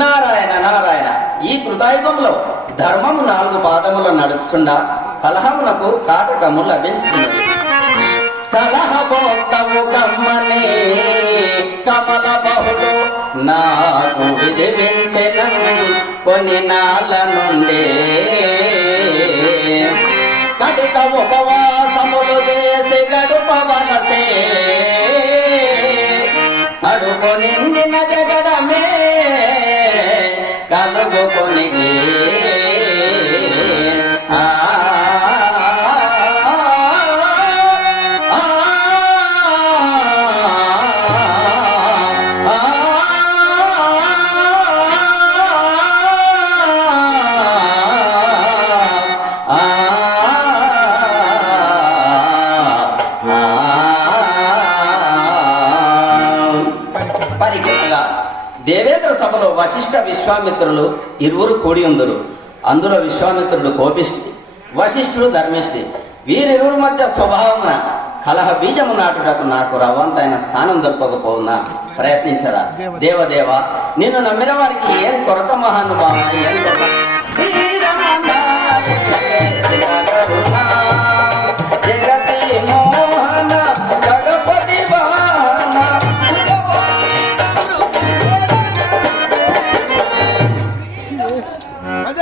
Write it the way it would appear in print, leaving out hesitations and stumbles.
నారాయణ నారాయణ. ఈ కృతాయుగంలో ధర్మము 4 పాదముల నడుచుండా కలహమునకు కాటకము లభించుతున్నది. కలహబోత్తము కమ్మనే కమల బహుడు నాకు విధించిన కొన్ని నాళ్ళ నుండే కటిక ఉపవాసములు చేసి గడుపవలసే కడుపు నిండిన జగడమే కలుగుకొని దేవేంద్ర సభలో వశిష్ఠ విశ్వామిత్రులు ఇరువురు కూడి ఉందరు. అందులో విశ్వామిత్రుడు కోపిష్టి, వశిష్ఠుడు ధర్మిష్టి. వీరిరువురి మధ్య స్వభావమున కలహ బీజము నాటుటకు నాకు రవ్వంతైన స్థానం దొరకకపోవునా ప్రయత్నించరా. దేవదేవ, నిన్ను నమ్మిన వారికి ఏం కొరత మహానుభావ, ఏం కొరత.